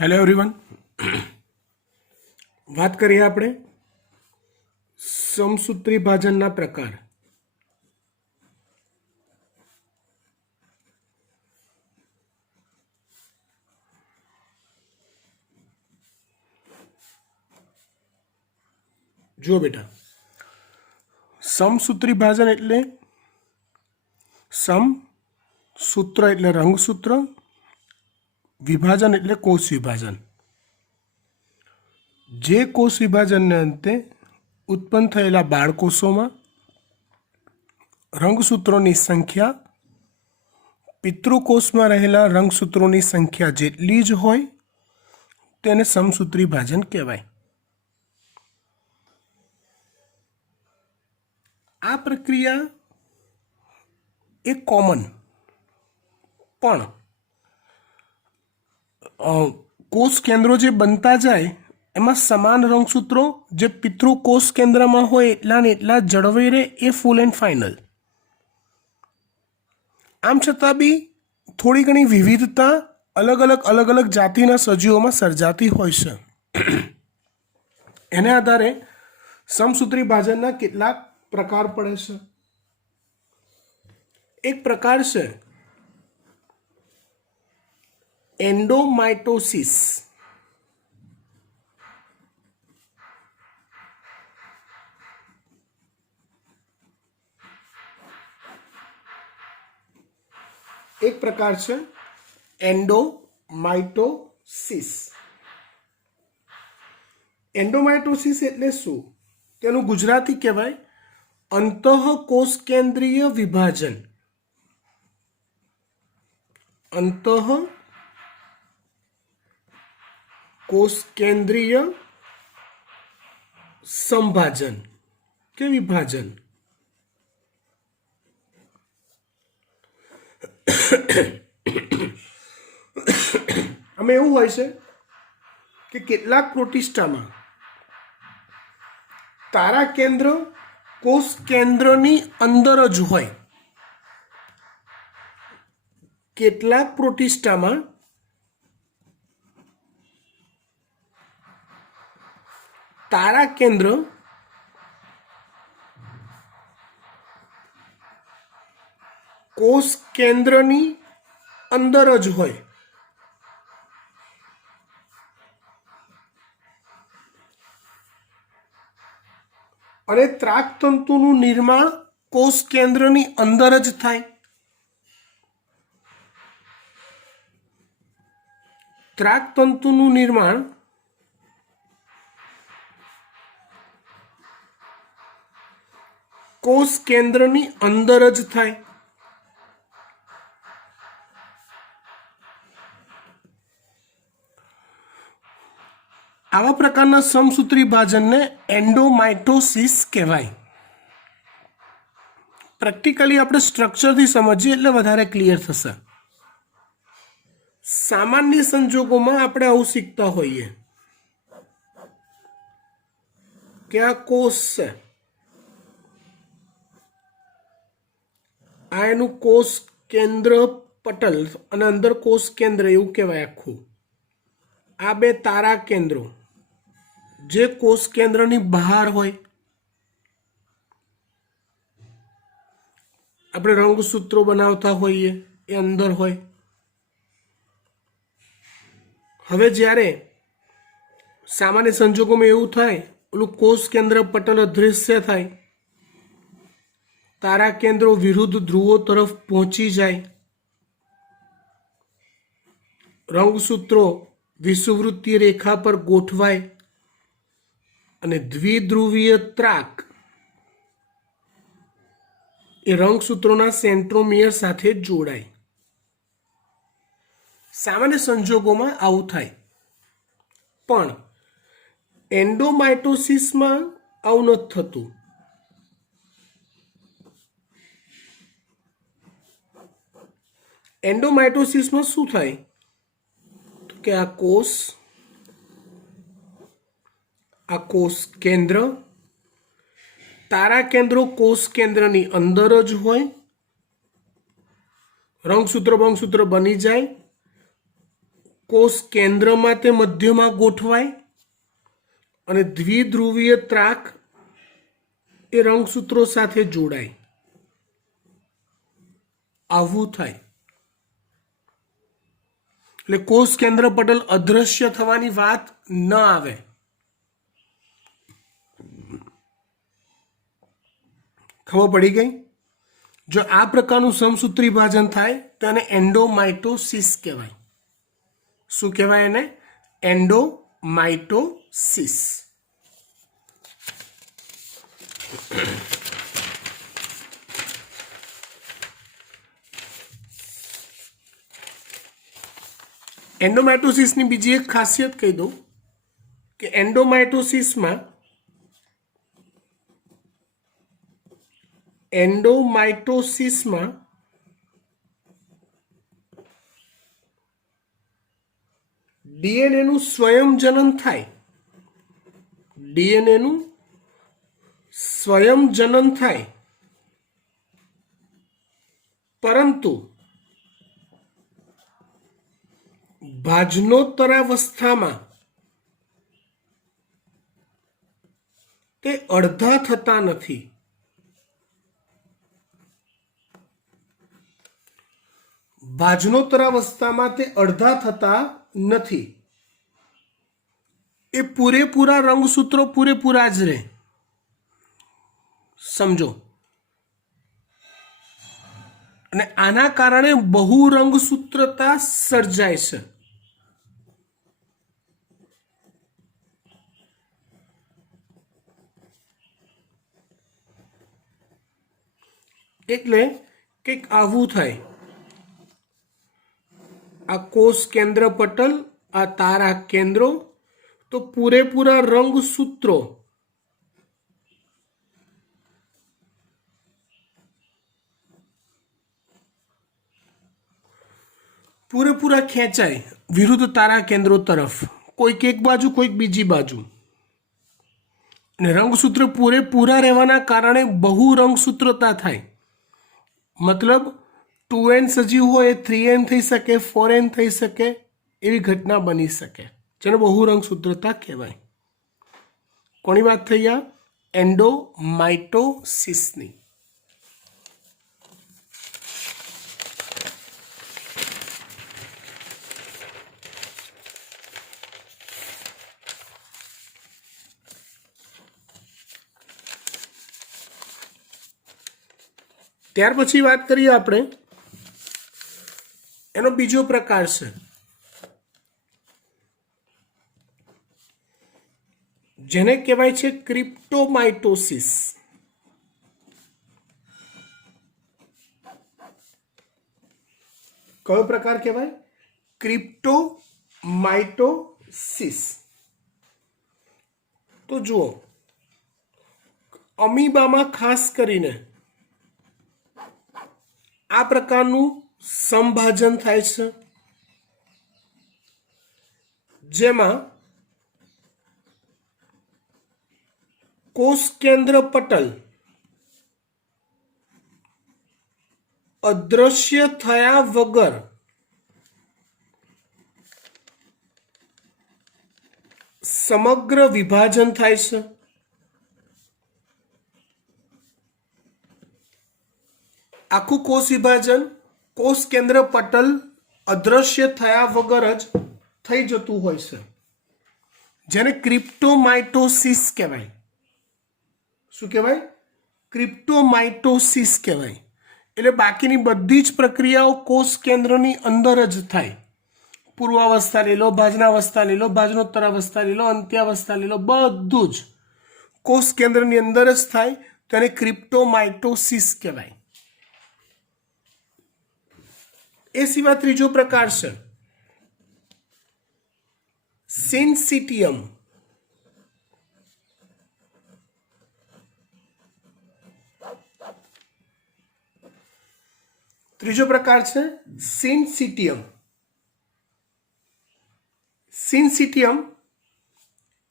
Hello everyone, વાત કરીએ આપણે સમસૂત્રી ભાજનના પ્રકાર. જુઓ બેટા, સમસૂત્રી ભાજન એટલે સમ સૂત્ર એટલે રંગસૂત્ર, વિભાજન એટલે કોષ વિભાજન. જે કોષ વિભાજનને અંતે ઉત્પન્ન થયેલા બાળકોષોમાં રંગસૂત્રોની સંખ્યા પિતૃકોષમાં રહેલા રંગસૂત્રોની સંખ્યા જેટલી જ હોય તેને સમસૂત્રી ભાજન કહેવાય. આ પ્રક્રિયા એ કોમન પણ કોષ કેન્દ્રો જે બનતા જાય એમાં સમાન રંગસૂત્રો જે પિતૃકોષ કેન્દ્રમાં હોય એટલા ને એટલા જળવાઈ રહે એ ફૂલ એન્ડ ફાઇનલ. આમ છતાં બી થોડી ઘણી વિવિધતા અલગ અલગ જાતિના સજીવોમાં સર્જાતી હોય છે. એને આધારે સમસૂત્રી ભાજનના કેટલાક પ્રકાર પડે છે. એક પ્રકાર છે એન્ડોમાઇટોસિસ. એક પ્રકાર છે એન્ડોમાઇટોસિસ. એન્ડોમાઇટોસિસ એટલે શું? તેનું ગુજરાતી કહેવાય અંતઃકોષ કેન્દ્રીય વિભાજન. અંતઃકોષ કેન્દ્રીય સંભાજન કે વિભાજન. આમાં એવું હોય છે કે કેટલાક પ્રોટિસ્ટામાં તારા કેન્દ્ર કોષ કેન્દ્રની અંદર જ હોય. કેટલાક પ્રોટિસ્ટામાં તારા કેન્દ્ર કોષ કેન્દ્રની અંદર જ હોય. અને ત્રાકતંતુનું નિર્માણ કોષ કેન્દ્રની અંદર જ થાય. ત્રાકતંતુનું નિર્માણ કોષ કેન્દ્રની અંદર જ થાય. આવા પ્રકારના સમસૂત્રી ભાજનને એન્ડોમાઇટોસિસ કહેવાય. પ્રેક્ટિકલી આપણે સ્ટ્રક્ચરથી સમજીએ એટલે વધારે ક્લિયર થશે. સામાન્ય સંજોગોમાં આપણે આવું શીખતા હોઈએ કે આ કોષ છે, આ એનું કોષ કેન્દ્ર પટલ અને અંદર કોષ કેન્દ્ર એવું કહેવાય આખું. આ બે તારા કેન્દ્રો જે કોષ કેન્દ્રની બહાર હોય. આપણે રંગસૂત્રો બનાવતા હોઈએ એ અંદર હોય. હવે જ્યારે સામાન્ય સંજોગોમાં એવું થાય, ઓલું કોષ કેન્દ્ર પટલ અદૃશ્ય થાય, તારા કેન્દ્રો વિરુદ્ધ ધ્રુવો તરફ પહોંચી જાય, રંગસૂત્રો વિષુવવૃત્તીય રેખા પર ગોઠવાય અને દ્વિધ્રુવીય ત્રાક એ રંગસૂત્રોના સેન્ટ્રોમિયર સાથે જોડાય. સામાન્ય સંજોગોમાં આવું થાય. પણ એન્ડોમાઇટોસિસમાં આવું નથી થતું. એન્ડોમાઇટોસિસમાં શું થાય કે આ કોષ કેન્દ્ર, તારા કેન્દ્રો કોષ કેન્દ્રની અંદર જ હોય. રંગસૂત્ર બની જાય, કોષ કેન્દ્રમાં તે મધ્યમાં ગોઠવાય અને દ્વિધ્રુવીય ત્રાક એ રંગસૂત્રો સાથે જોડાય, આવું થાય. એટલે કોષ કેન્દ્ર પટલ અદ્રશ્ય થવાની વાત ન આવે. ખબર પડી ગઈ? જો આ પ્રકારનું સમસૂત્રી વિભાજન થાય તો એને એન્ડોમાઇટોસિસ કહેવાય. શું કહેવાય એને? એન્ડોમાઇટોસિસ. એન્ડોમાઇટોસિસની બીજી એક ખાસિયત કહી દઉં કે એન્ડોમાઇટોસિસમાં ડીએનએનું સ્વયં જનન થાય. ડીએનએનું સ્વયં જનન થાય, પરંતુ ભાજનોત્તરાવસ્થામાં તે અડધા થતા નથી. ભાજનોત્તરાવસ્થામાં તે અડધા થતા નથી. એ પૂરેપૂરા રંગસૂત્રો પૂરેપૂરા જ રહે. સમજો. અને આના કારણે બહુ રંગસૂત્રતા સર્જાય છે. એટલે કંઈક આવું થાય. આ કોષ કેન્દ્ર પટલ, આ તારા કેન્દ્રો, તો પૂરેપૂરા રંગસૂત્રો પૂરેપૂરા ખેંચાય વિરુદ્ધ તારા કેન્દ્રો તરફ, કોઈક એક બાજુ કોઈક બીજી બાજુ. અને રંગસૂત્ર પૂરેપૂરા રહેવાના કારણે બહુ રંગસૂત્રતા થાય. મતલબ 2n સજીવ હોય 3n થઈ શકે, 4n થઈ શકે, એવી ઘટના બની શકે, જેને બહુ રંગસૂત્રતા કહેવાય. કોની વાત થઈ? આ એન્ડોમાઇટોસિસની. ત્યાર પછી વાત કરીએ આપણે એનો બીજો પ્રકાર છે, જેને કહેવાય છે ક્રિપ્ટોમાઇટોસિસ. કયો પ્રકાર કહેવાય? ક્રિપ્ટોમાઇટોસિસ. તો જુઓ, અમીબામાં ખાસ કરીને આ પ્રકારનું સંભાજન થાય છે, જેમાં કોષ કેન્દ્ર પટલ અદ્રશ્ય થયા વગર સમગ્ર વિભાજન થાય છે. આખું કોષ વિભાજન કોષ કેન્દ્ર પટલ અદ્રશ્ય થયા વગર જ થઈ જતું હોય છે, જેને ક્રિપ્ટોમાઇટોસિસ કહેવાય. શું કહેવાય? ક્રિપ્ટોમાઇટોસિસ કહેવાય. એટલે બાકીની બધી જ પ્રક્રિયાઓ કોષ કેન્દ્રની અંદર જ થાય. પૂર્વાવસ્થા લઈ લો, ભાજનાવસ્થા લઈ લો, ભાજનોત્તરાવસ્થા લઈ લો, અંત્યાવસ્થા લઈ લો, બધું જ કોષ કેન્દ્રની અંદર જ થાય. તેને ક્રિપ્ટોમાઇટોસિસ કહેવાય. એ સિવાય ત્રીજો પ્રકાર છે સિન્સિટિયમ. ત્રીજો પ્રકાર છે સિન્સિટિયમ. સિન્સિટિયમ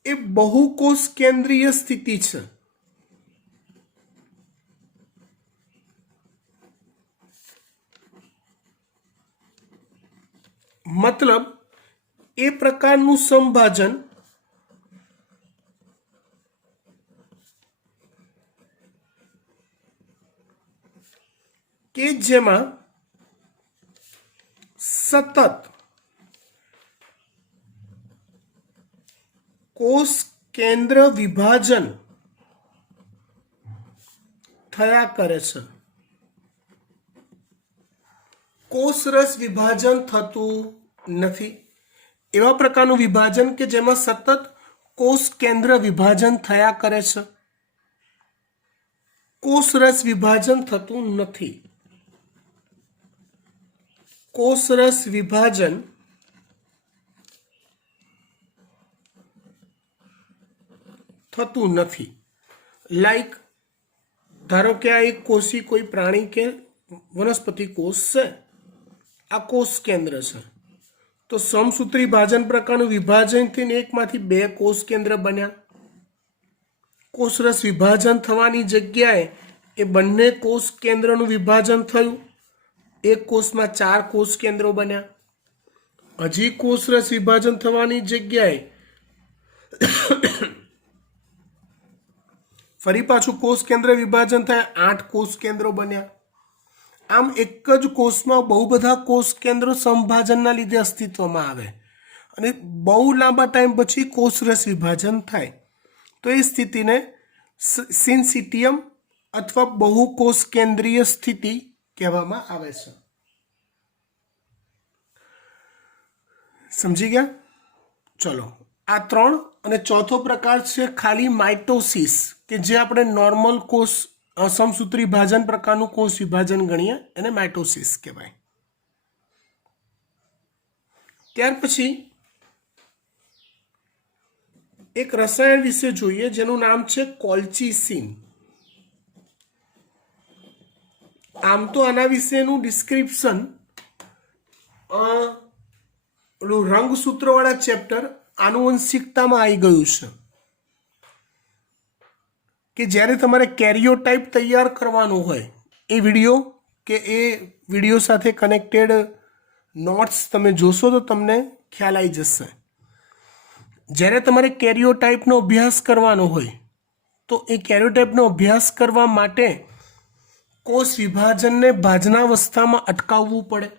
એ બહુકોષ કેન્દ્રીય સ્થિતિ છે. મતલબ એ પ્રકારનું સમભાજન કે જેમાં સતત કોષ કેન્દ્ર વિભાજન થયા કરે છે. કોષરસ વિભાજન થતું નથી. એવા પ્રકારનું વિભાજન કે જેમાં સતત કોષ કેન્દ્ર વિભાજન થયા કરે છે. કોષરસ વિભાજન થતું નથી. કોષરસ વિભાજન થતું નથી. લાઈક ધારો કે આ એક કોષી કોઈ પ્રાણી કે વનસ્પતિ કોષ છે. આ કોષ કેન્દ્ર છે. તો સમસૂત્રી ભાજન પ્રકારનું વિભાજન થઈને એકમાંથી બે કોષ કેન્દ્ર બન્યા. કોષરસ વિભાજન થવાની જગ્યાએ એ બંને કોષ કેન્દ્રનું વિભાજન થયું. એક કોષમાં 4 કોષ કેન્દ્રો બન્યા. હજી કોષરસ વિભાજન થવાની જગ્યાએ ફરી પાછું કોષ કેન્દ્ર વિભાજન થાય, 8 કોષ કેન્દ્રો બન્યા. આમ એક જ કોષમાં બહુ બધા કોષ કેન્દ્રો સમભાજનના લીધે અસ્તિત્વમાં આવે અને બહુ લાંબા ટાઈમ પછી કોષરસ વિભાજન થાય. તો એ સ્થિતિને સિન્સિટિયમ અથવા બહુકોષ કેન્દ્રીય સ્થિતિ કહેવામાં આવે છે. સમજી ગયા? ચલો, આ 3 અને ચોથો પ્રકાર છે ખાલી માઇટોસિસ, કે જે આપણે નોર્મલ કોષ સમસૂત્રી ભાજન પ્રકારનું કોષ વિભાજન ગણીએ, એને માઇટોસિસ કહેવાય. ત્યાર પછી એક રસાયણ વિશે જોઈએ જેનું નામ છે કોલ્ચિસિન. આમ તો આના વિશેનું ડિસ્ક્રિપ્શન રંગસૂત્રવાળા ચેપ્ટર આનુવંશિકતામાં આવી ગયું છે કે જ્યારે તમારે કેરિયોટાઇપ તૈયાર કરવાનું હોય એ વિડીયો સાથે કનેક્ટેડ નોટ્સ તમે જોશો તો તમને ખ્યાલ આવી જશે. જ્યારે તમારે કેરિયોટાઇપનો અભ્યાસ કરવાનો હોય તો એ કેરિયોટાઇપનો અભ્યાસ કરવા માટે કોષ વિભાજનને ભાજનાવસ્થામાં અટકાવવું પડે.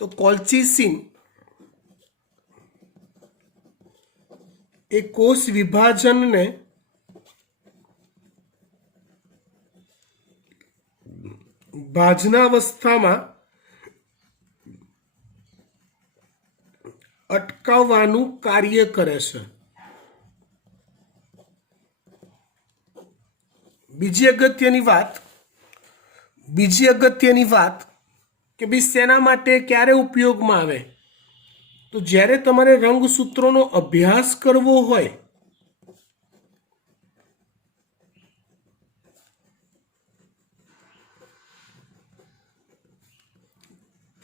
તો કોલ્ચિસિન એ કોષ વિભાજનને ભાજનાવસ્થામાં અટકાવવાનું કાર્ય કરે છે. બીજી અગત્યની વાત કે ભાઈ શેના માટે ક્યારે ઉપયોગમાં આવે, તો જ્યારે તમારે રંગસૂત્રોનો અભ્યાસ કરવો હોય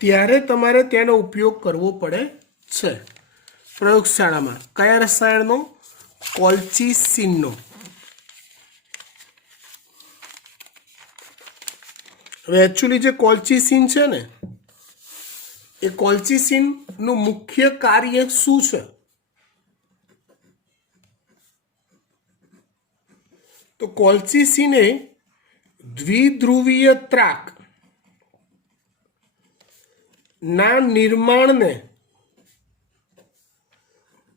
ત્યારે તમારે તેનો ઉપયોગ કરવો પડે છે. પ્રયોગશાળામાં કયા રસાયણનો? કોલ્ચિસિનનો. હવે એકચ્યુઅલી જે કોલ્ચિસિન છે ને, એ કોલ્ચિસિનનું મુખ્ય કાર્ય શું છે? તો કોલ્ચિસિન એ દ્વિધ્રુવીય ત્રાક ના નિર્માણને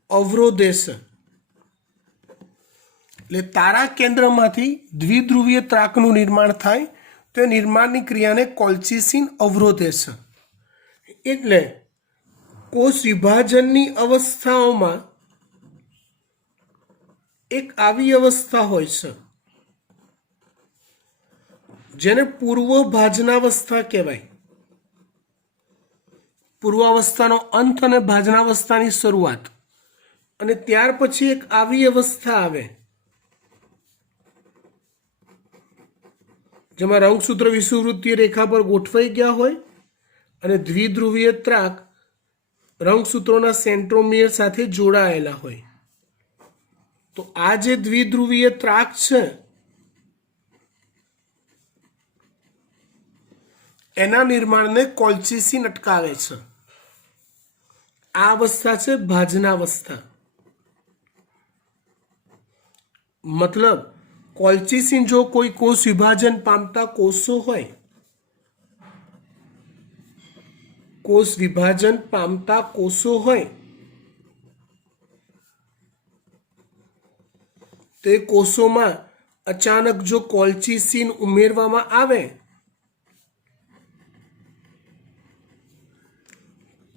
અવરોધે છે. એટલે તારા કેન્દ્રમાંથી દ્વિધ્રુવીય ત્રાકનું નિર્માણ થાય તો એ નિર્માણની ક્રિયાને કોલ્ચિસિન અવરોધે છે. એટલે કોષ વિભાજનની અવસ્થાઓમાં એક આવી અવસ્થા હોય છે જેને પૂર્વ ભાજનાવસ્થા કહેવાય. પૂર્વાવસ્થાનો અંત અને ભાજનાવસ્થાની શરૂઆત. અને ત્યાર પછી એક આવી અવસ્થા આવે જેમાં રંગસૂત્ર વિષુવવૃત્તીય રેખા પર ગોઠવાઈ ગયા હોય અને દ્વિધ્રુવીય ત્રાક રંગસૂત્રોના સેન્ટ્રોમિયર સાથે જોડાયેલા હોય. તો આ જે દ્વિધ્રુવીય ત્રાક છે એના નિર્માણને કોલ્ચિસિન અટકાવે છે. આ અવસ્થા છે ભાજનાવસ્થા. મતલબ કોલ્ચિસિન જો કોઈ કોષ વિભાજન પામતા કોષો હોય, કોષ વિભાજન પામતા કોષો હોય, તે કોષોમાં અચાનક જો કોલ્ચિસિન ઉમેરવામાં આવે,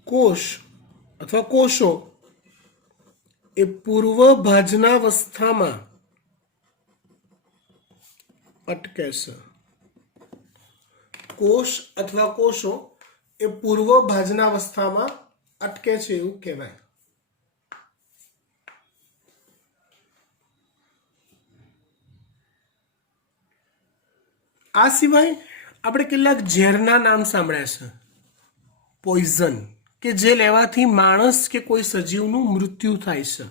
કોષ અથવા કોષો એ પૂર્વ ભાજનાવસ્થામાં અટકે છે. કોષ અથવા કોષો એ પૂર્વ ભાજનાવસ્થામાં અટકે છે એવું કહેવાય. આ સિવાય આપણે કેટલાક ઝેરના નામ સાંભળ્યા છે. પોઈઝન, કે જે લેવાથી માણસ કે કોઈ સજીવનું મૃત્યુ થાય છે.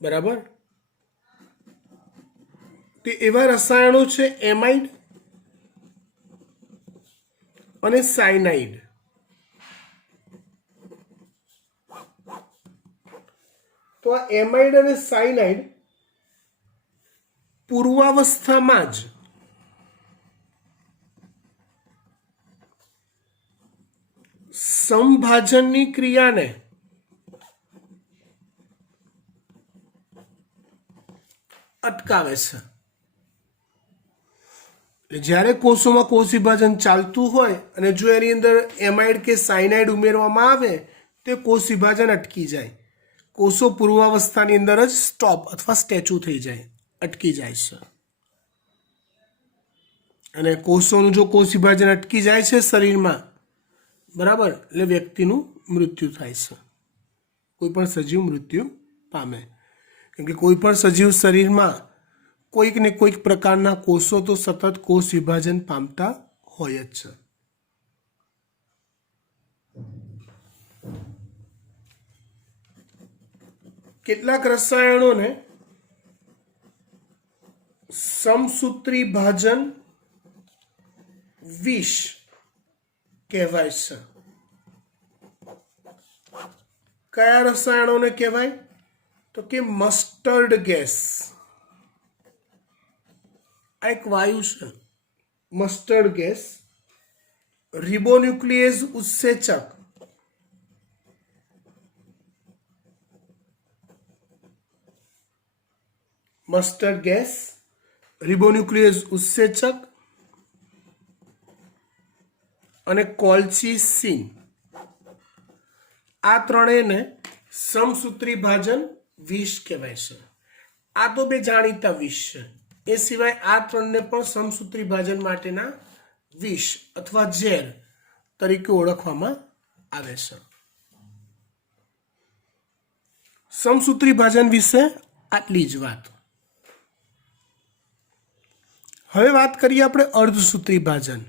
બરાબર. તે એવા રસાયણો છે એમાઇડ અને સાયનાઇડ. તો આ એમાઇડ અને સાયનાઇડ પૂર્વાવસ્થામાં જ સમભાજનની ક્રિયાને અટકાવે છે. જ્યારે કોષોમાં કોષ વિભાજન ચાલતું હોય અને જો એની અંદર એમાઇડ કે સાયનાઇડ ઉમેરવામાં આવે તે કોષ વિભાજન અટકી જાય. કોષો પૂર્વાવસ્થાની અંદર જ સ્ટોપ અથવા સ્ટેચ્યુ થઈ જાય, અટકી જાય છે. અને કોષોનું જો કોષ વિભાજન અટકી જાય છે શરીરમાં, બરાબર, એટલે વ્યક્તિનું મૃત્યુ થાય છે. કોઈ પણ સજીવ મૃત્યુ પામે. કેમ કે કોઈ પણ સજીવ શરીરમાં કોઈક ને કોઈક પ્રકારના કોષો તો સતત કોષ વિભાજન પામતા હોય જ છે. કેટલાક રસાયણોને સમસૂત્રી ભાજન વિષ કહેવાય છે. કયા રસાયણોને કહેવાય? તો કે મસ્ટર્ડ ગેસ. આ એક વાયુ છે, મસ્ટર્ડ ગેસ. રિબોન્યુક્લિએઝ ઉત્સેચક, મસ્ટર્ડ ગેસ, રિબોન્યુક્લિએઝ ઉત્સેચક અને કોલ્ચિસિન, આ ત્રણેયને સમસૂત્રી ભાજન વિષ કહેવાય છે. આ તો બે જાણીતા વિષ છે. એ સિવાય આ ત્રણને પણ સમસૂત્રી ભાજન માટેના વિષ અથવા ઝેર તરીકે ઓળખવામાં આવે છે. સમસૂત્રી ભાજન વિશે આટલી જ વાત. હવે વાત કરીએ આપણે અર્ધસૂત્રી ભાજન.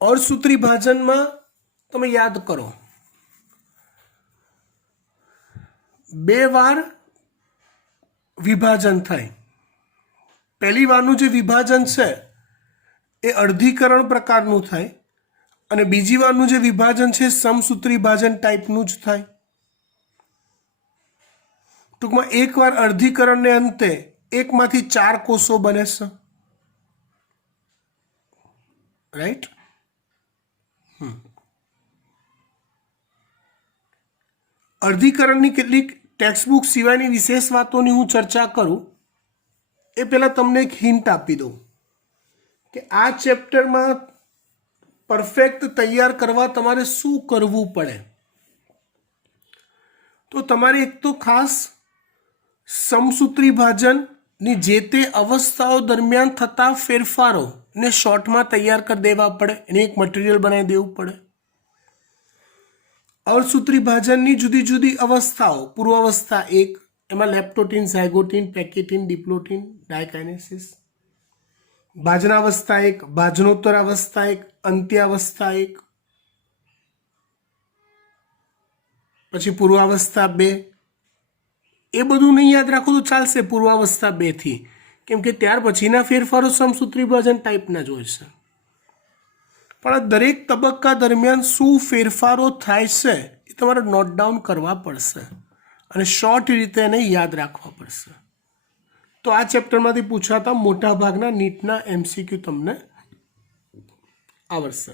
અર્ધસૂત્રી ભાજનમાં તમે યાદ કરો, બે વાર વિભાજન થાય. પહેલી વારનું જે વિભાજન છે એ અર્ધીકરણ પ્રકારનું થાય અને બીજી વારનું જે વિભાજન છે સમસૂત્રી ભાજન ટાઈપનું જ થાય. ટૂંકમાં એક વાર અર્ધીકરણને અંતે એકમાંથી 4 કોષો બને છે. રાઈટ? અર્ધીકરણની કેટલીક ટેક્સ્ટબુક સિવાયની વિશેષ વાતોની હું ચર્ચા કરું એ પહેલાં તમને એક હિન્ટ આપી દઉં કે આ ચેપ્ટરમાં પરફેક્ટ તૈયાર કરવા તમારે શું કરવું પડે. તો તમારે એક તો ખાસ સમસૂત્રી ભાજનની જે તે અવસ્થાઓ દરમિયાન થતા ફેરફારોને શોર્ટમાં તૈયાર કરી દેવા પડે, એને એક મટીરિયલ બનાવી દેવું પડે. અર્ધસૂત્રી ભાજનની જુદી જુદી અવસ્થાઓ, પૂર્વાવસ્થા 1, એમાં લેપ્ટોટીન, ઝાયગોટીન, પેકેટીન, ડિપ્લોટીન, ડાયકાઇનેસિસ. ભાજનાવસ્થા 1, ભાજનોત્તર અવસ્થા 1, અંત્યાવસ્થા 1, પછી પૂર્વાવસ્થા 2. એ બધું નહીં યાદ રાખો તો ચાલશે પૂર્વાવસ્થા 2 થી, કેમ કે ત્યાર પછીના ફેરફારો સમસૂત્રી ભાજન ટાઈપના જ હોય છે. પણ આ દરેક તબક્કા દરમિયાન શું ફેરફારો થાય છે એ તમારે નોટ ડાઉન કરવા પડશે અને શોર્ટ રીતે એને યાદ રાખવા પડશે. તો આ ચેપ્ટરમાંથી પૂછાતા મોટાભાગના નીટના MCQ તમને આવડશે.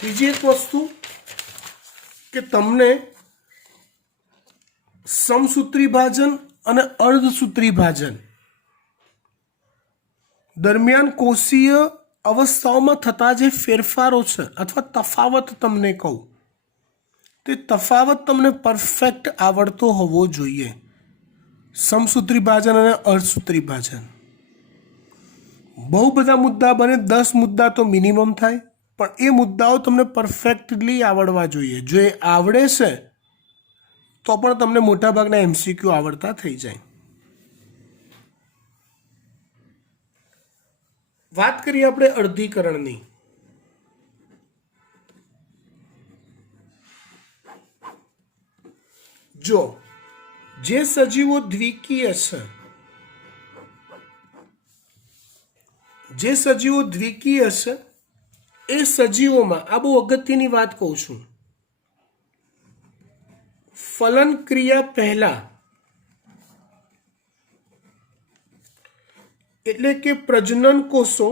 બીજી એક વસ્તુ કે તમને સમસૂત્રી ભાજન અને અર્ધસૂત્રી ભાજન દરમિયાન કોષીય અવસ્થાઓમાં થતા જે ફેરફારો છે અથવા તફાવત તમને કહું, તે તફાવત તમને પરફેક્ટ આવડતો હોવો જોઈએ. સમસૂત્રી ભાજન અને અર્ધસૂત્રી ભાજન બહુ બધા મુદ્દા બને, 10 મુદ્દા તો મિનિમમ થાય, પણ એ મુદ્દાઓ તમને પરફેક્ટલી આવડવા જોઈએ. જો એ આવડે છે તો પણ તમને મોટાભાગના MCQ આવડતા થઈ જાય. વાત કરીએ આપણે અર્ધીકરણની. જો જે સજીવો દ્વિકીય છે, જે સજીવો દ્વિકીય છે એ સજીવોમાં, આ બહુ અગત્યની વાત કહું છું, ફલન ક્રિયા પહેલા એટલે કે પ્રજનન કોષો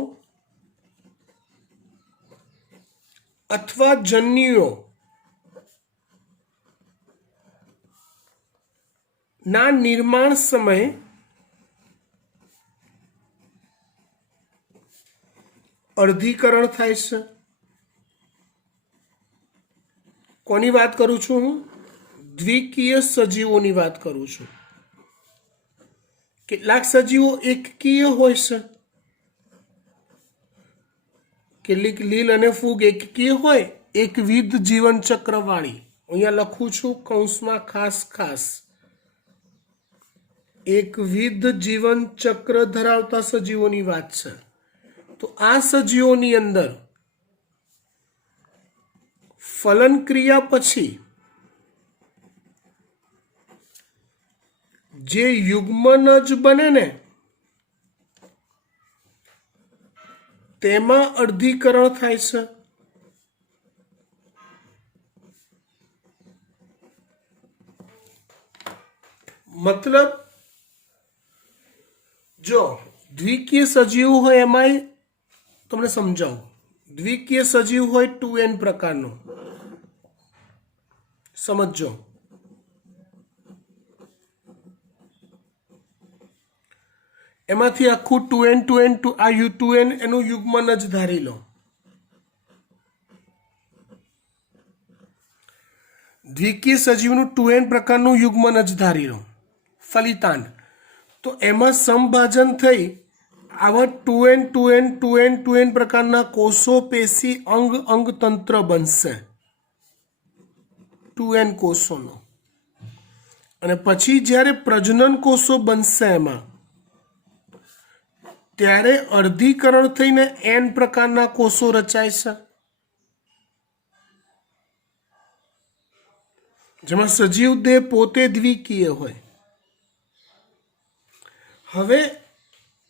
અથવા જન્યુઓ ના નિર્માણ સમયે અર્ધીકરણ થાય છે. કોની વાત કરું છું હું? દ્વિકીય સજીવોની વાત કરું છું. કેટલાક સજીવો એકકીય હોય છે, કેટલીક લીલ અને ફૂગ એકકીય હોય, એકવિધ જીવન ચક્રવાળી. અહીંયા લખું છું કૌંસમાં ખાસ ખાસ, એકવિધ જીવન ચક્ર ધરાવતા સજીવોની વાત છે. તો આ સજીવોની અંદર ફલન ક્રિયા પછી જે યુગ્મનજ બને ને તેમાં અર્ધીકરણ થાય છે. મતલબ જો દ્વિકીય સજીવ હોય, એમાંય તમને સમજાવું, દ્વિકીય સજીવ હોય 2n પ્રકારનો, સમજો. એમાંથી આખું 2n આ U2n એનું યુગ્મન જ ધારી લો. દ્વિકીય સજીવનું 2n પ્રકારનું યુગ્મન જ ધારી લો, ફલિતાંડ. તો એમાં સમભાજન થઈ આવા 2n પ્રકારના કોષો, પેશી, અંગતંત્ર બનશે 2n કોષોનો. અને પછી જ્યારે પ્રજનન કોષો બનશે એમાં, ત્યારે અર્ધીકરણ થઈને n પ્રકારના કોષો રચાય છે, જેમાં સજીવ દેહ પોતે દ્વિકીય હોય. હવે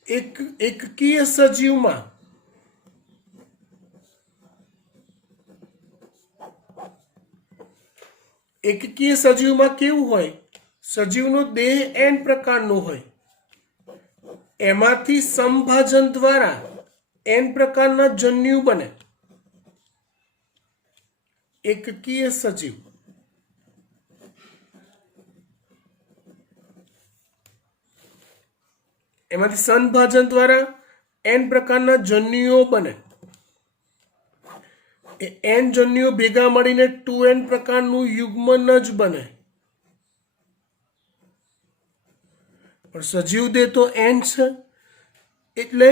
એકકીય સજીવમાં કેવું હોય? સજીવનો દેહ n પ્રકારનો હોય, એમાંથી સમભાજન દ્વારા n પ્રકારના જન્યુ બને. એકકીય સજીવ એમાંથી સંભાજન દ્વારા n પ્રકારના જન્યુઓ બને. એ n જન્યુઓ ભેગા મળીને 2n પ્રકારનું યુગ્મન જ બને. પણ સજીવ દેહ તો n છે, એટલે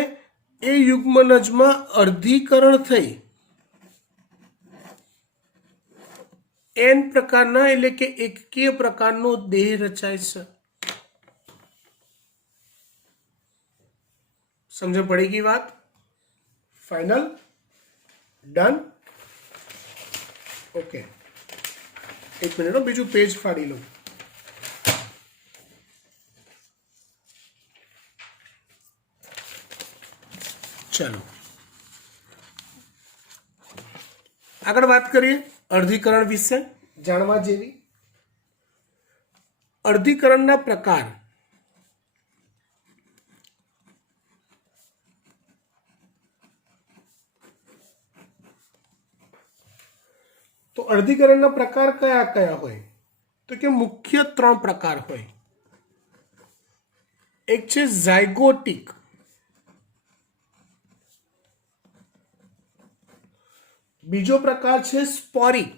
એ યુગ્મનજમાં અર્ધીકરણ થઈ n પ્રકારના એટલે કે એકકીય પ્રકારનો દેહ રચાય છે. સમજ પડી ગઈ વાત? ફાઇનલ? ડન? ઓકે, એક મિનિટ, બીજું પેજ ફાડી લઉં. चलो આગળ વાત કરીએ અર્ધીકરણ વિશે જાણવા જેવી। અર્ધીકરણના પ્રકાર। તો અર્ધીકરણના પ્રકાર કયા કયા હોય? તો કે મુખ્ય 3 પ્રકાર હોય। એક છે ઝાયગોટિક, બીજો પ્રકાર છે સ્પોરિક,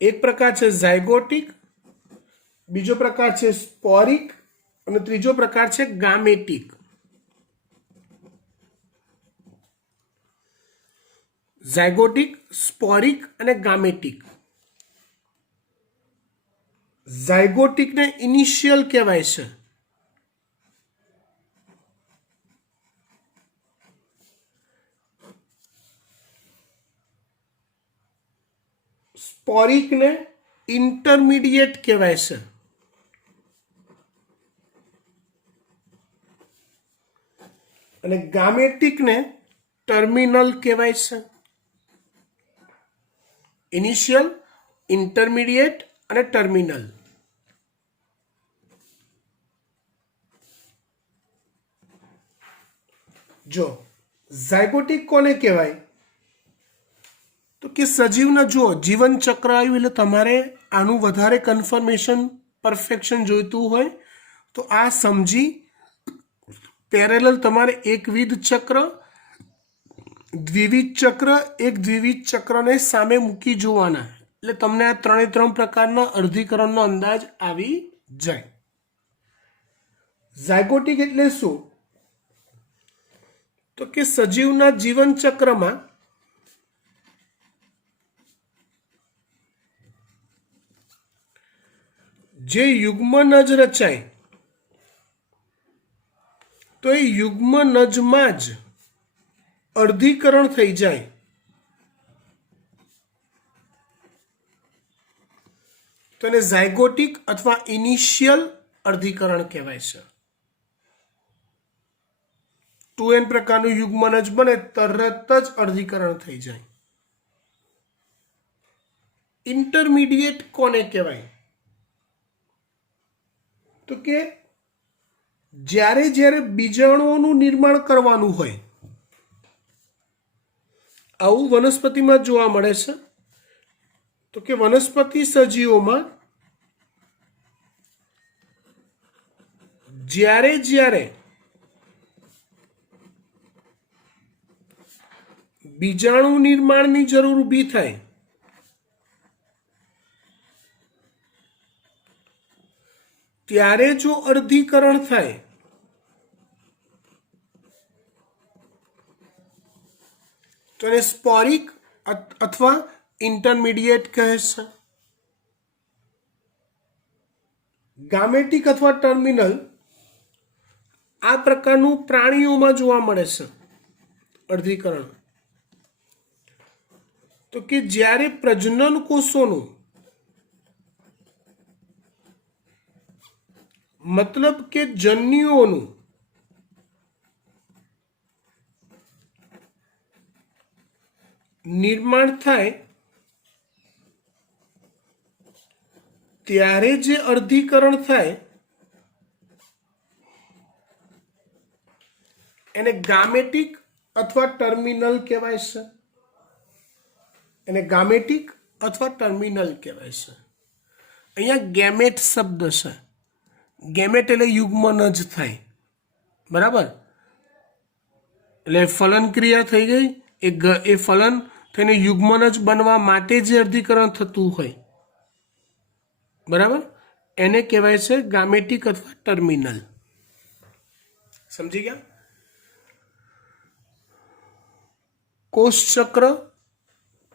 એક પ્રકાર છે ઝાયગોટિક, બીજો પ્રકાર છે સ્પોરિક અને ત્રીજો પ્રકાર છે ગામેટિક। ઝાયગોટિક, સ્પોરિક અને ગામેટિક। ઝાયગોટિકને ઇનિશિયલ કહેવાય છે, સ્પોરિકને ઇન્ટરમીડિયેટ કહેવાય છે અને ગામેટિકને ટર્મિનલ કહેવાય છે। ઇનિશિયલ, ઇન્ટરમીડિયેટ અને ટર્મિનલ। જો ઝાયગોટિક કોને કહેવાય? તો કે સજીવના જો જીવન ચક્ર આવ્યું એટલે તમારે આનું વધારે કન્ફર્મેશન પરફેક્શન જોઈતું હોય તો આ સમજી પેરેલલ તમારે એકવિધ ચક્ર, દ્વિવિધ ચક્ર, એક દ્વિવિધ ચક્રને સામે મૂકી જોવાના એટલે તમને આ 3 પ્રકારના અર્ધીકરણનો અંદાજ આવી જાય। ઝાયગોટિક એટલે શું? તો કે સજીવના જીવન ચક્રમાં જે યુગ્મનજ રચાય તો એ યુગ્મનજમાં જ અર્ધીકરણ થઈ જાય તો એને ઝાયગોટિક અથવા ઇનિશિયલ અર્ધીકરણ કહેવાય છે। 2n પ્રકારનું યુગ્મનજ બને તરત જ અર્ધીકરણ થઈ જાય। ઇન્ટરમીડિયેટ કોને કહેવાય? તો કે જ્યારે જ્યારે બીજાણુઓનું નિર્માણ કરવાનું હોય, આવું વનસ્પતિમાં જોવા મળે છે। તો કે વનસ્પતિ સજીવોમાં જ્યારે જ્યારે બીજાણુ નિર્માણની જરૂર ઊભી થાય ત્યારે જો અર્ધીકરણ થાય તો એને સ્પોરિક અથવા ઇન્ટરમીડિયેટ કહે છે। ગામેટિક અથવા ટર્મિનલ આ પ્રકારનું પ્રાણીઓમાં જોવા મળે છે અર્ધીકરણ। તો કે જ્યારે પ્રજનન કોષોનું મતલબ કે જન્યુઓનું નિર્માણ થાય ત્યારે જે અર્ધીકરણ થાય એને ગામેટિક અથવા ટર્મિનલ કહેવાય છે। એને ગામેટિક અથવા ટર્મિનલ કહેવાય છે। અહીંયા ગેમેટ શબ્દ છે, ગેમેટ એટલે યુગ્મનજ થાય, બરાબર? એટલે ફલન ક્રિયા થઈ ગઈ, એ ફલન થઈને યુગ્મનજ બનવા માટે જે અર્ધીકરણ થતું હોય, બરાબર, એને કહેવાય છે ગામેટિક અથવા ટર્મિનલ। સમજી ગયા?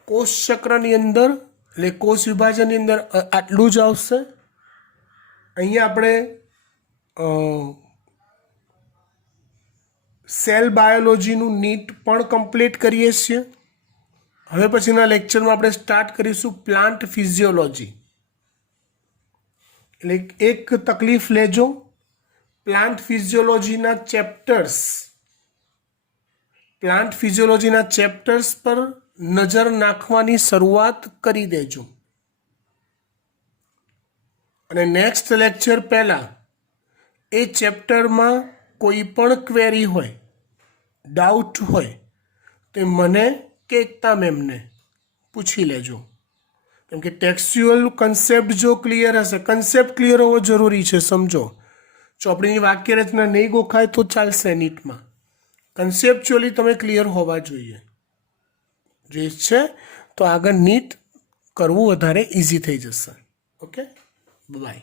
કોષ ચક્રની અંદર એટલે કોષ વિભાજનની અંદર આટલું જ આવશે। અહીંયા આપણે સેલ બાયોલોજીનું નીટ પણ કમ્પ્લીટ કરીએ છીએ। હવે પછીના લેક્ચરમાં આપણે સ્ટાર્ટ કરીશું પ્લાન્ટ ફિઝિયોલોજી। એટલે એક તકલીફ લેજો, પ્લાન્ટ ફિઝિયોલોજીના ચેપ્ટર્સ પર નજર નાખવાની શરૂઆત કરી દેજો. અને નેક્સ્ટ લેક્ચર પહેલાં એ ચેપ્ટરમાં કોઈ પણ ક્વેરી હોય, ડાઉટ હોય તો મને કે એકતા મેમને પૂછી લેજો. કેમ કે ટેક્સ્ચ્યુઅલ કન્સેપ્ટ જો ક્લિયર હશે, કન્સેપ્ટ ક્લિયર હોવો જરૂરી છે. સમજો, ચોપડીની વાક્ય રચના નહીં ગોખાય તો ચાલશે નીટમાં, કન્સેપ્ચ્યુઅલી તમે ક્લિયર હોવા જોઈએ. જે છે તો આગળ નીટ કરવું વધારે ઇઝી થઈ જશે. Okay, by.